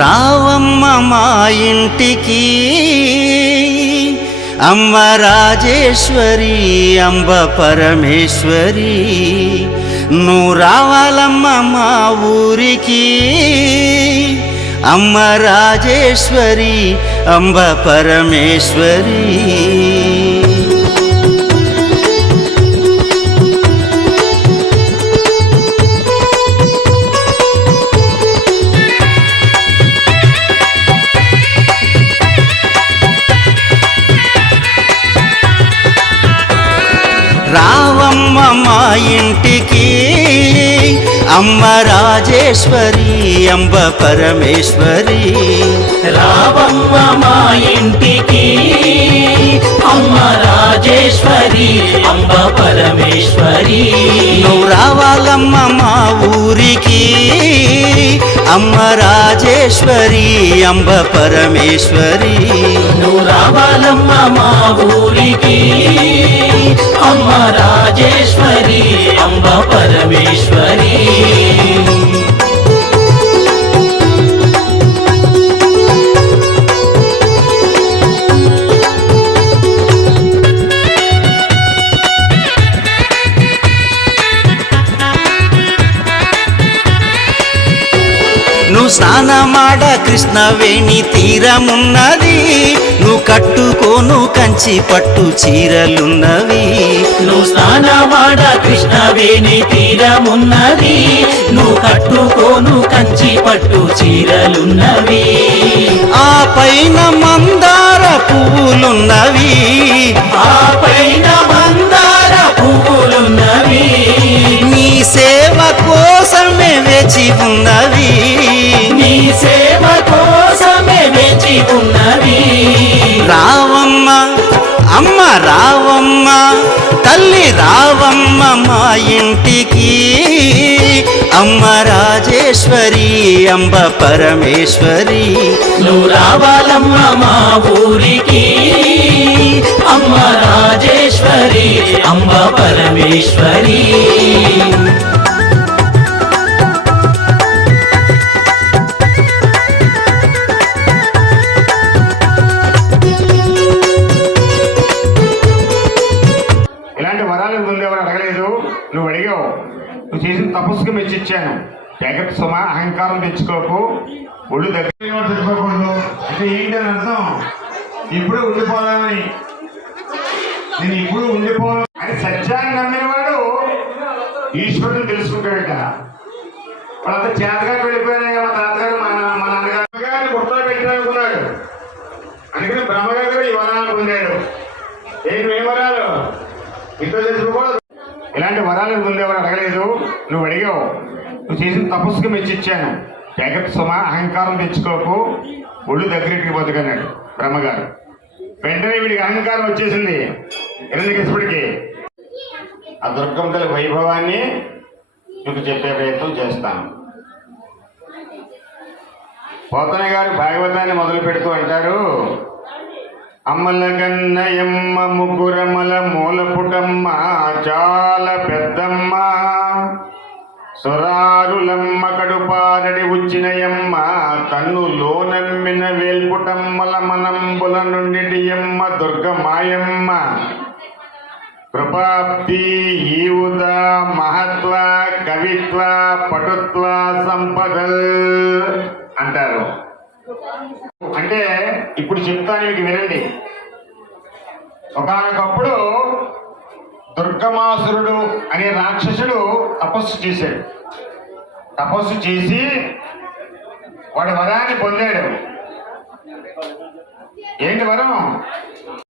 రావమ్మ మా ఇంటికి అమ్మ రాజేశ్వరి అంబ పరమేశ్వరి, నువ్వు రావాలమ్మ మా ఊరికి అమ్మ రాజేశ్వరి అంబ పరమేశ్వరి. రావమ్మ మా ఇంటికి అమ్మ రాజేశ్వరి అంబ పరమేశ్వరి, రావమ్మ మా ఇంటికి అమ్మ రాజేశ్వరి అంబ పరమేశ్వరి, నువ్వు రావాలమ్మ మా ఊరికి అమ్మ రాజేశ్వరి అంబ పరమేశ్వరి, నువ్వు రావాలమ్మ మా ఊరికి అమ్మ రాజేశ్వరి అంబ పరమేశ్వరి. నువ్వు స్నానమాడ కృష్ణవేణి తీరమున్నది, నువ్వు కట్టుకోను కంచి పట్టు చీరలున్నవి. నువ్వు స్నానమాడ కృష్ణవేణి తీరమున్నది, నువ్వు కట్టుకోను కంచి పట్టు చీరలున్నవి. ఆ పైన మందార పువ్వులున్నవి, ఆ పైన మందార పువ్వులున్నవి, నీ సేవ కోసమే వేచి ఉన్నవి, నీ సేవ కోసమే వేచి ఉన్నవి. రావమ్మ అమ్మ రావమ్మ తల్లి రావమ్మ మా ఇంటికి అమ్మ రాజేశ్వరి అంబ పరమేశ్వరి, నువ్వు రావాలమ్మ మా ఊరికి అమ్మ రాజేశ్వరి అంబ పరమేశ్వరి. ఇలాంటి వరాలు ముందెవరు అడగలేదు, నువ్వు అడిగావు. నువ్వు చేసిన తపస్సుకు మెచ్చిచ్చాను. జగత్ సుమ అహంకారం తెచ్చుకోకు, ఒళ్ళు దగ్గర తెచ్చుకోకూడదు అంటే ఏంటి అని అర్థం? ఇప్పుడు ఉండిపోదామని, నేను ఇప్పుడు ఉండిపోను అని సత్యాన్ని నమ్మినవాడు ఈశ్వరుని తెలుసుకుంటాడట. వాళ్ళంతా చేతగారు వెళ్ళిపోయినాయి. మా తాతగారు మా నాన్నగారు గుర్తులో పెట్టాలనుకున్నాడు, అందుకని బ్రహ్మగారు ఈ వరాలను పొందాడు. ఏం వరాలు ఇంట్లో తెలుసుకోకూడదు. ఇలాంటి వరాలు ముందెవరు అడగలేదు, నువ్వు అడిగావు. నువ్వు చేసిన తపస్సుకు మెచ్చిచ్చాను. జగత్ సుమ అహంకారం తెచ్చుకోకు, ఒళ్ళు దగ్గరికి బతుకన్నాడు బ్రహ్మగారు. వెంటనే వీడికి అహంకారం వచ్చేసింది హిరణ్యకశిపుడికి. ఆ దుర్గమ్మ తల్లి వైభవాన్ని మీకు చెప్పే ప్రయత్నం చేస్తాను. పోతన గారు భాగవతాన్ని మొదలు పెడుతూ అంటారు, అమ్మల గన్నయమ్మ ముగ్గురమ్మల మూలపుటమ్మ చాలా పెద్దమ్మ, సొరారులమ్మ కడుపారడి ఉచ్చినయమ్మ, తన్ను లోనమ్మిన వేల్పుటమ్మల మనంబుల నుండియమ్మ దుర్గమాయమ్మ, కృపాప్తి ఈవుద మహత్వ కవిత్వ పటుత్వ సంపదల్ అంటారు. అంటే ఇప్పుడు చెప్తాను, మీకు వినండి. ఒకానొకప్పుడు దుర్గమాసురుడు అనే రాక్షసుడు తపస్సు చేశాడు. తపస్సు చేసి వాడు వరాన్ని పొందాడు. ఏంటి వరం?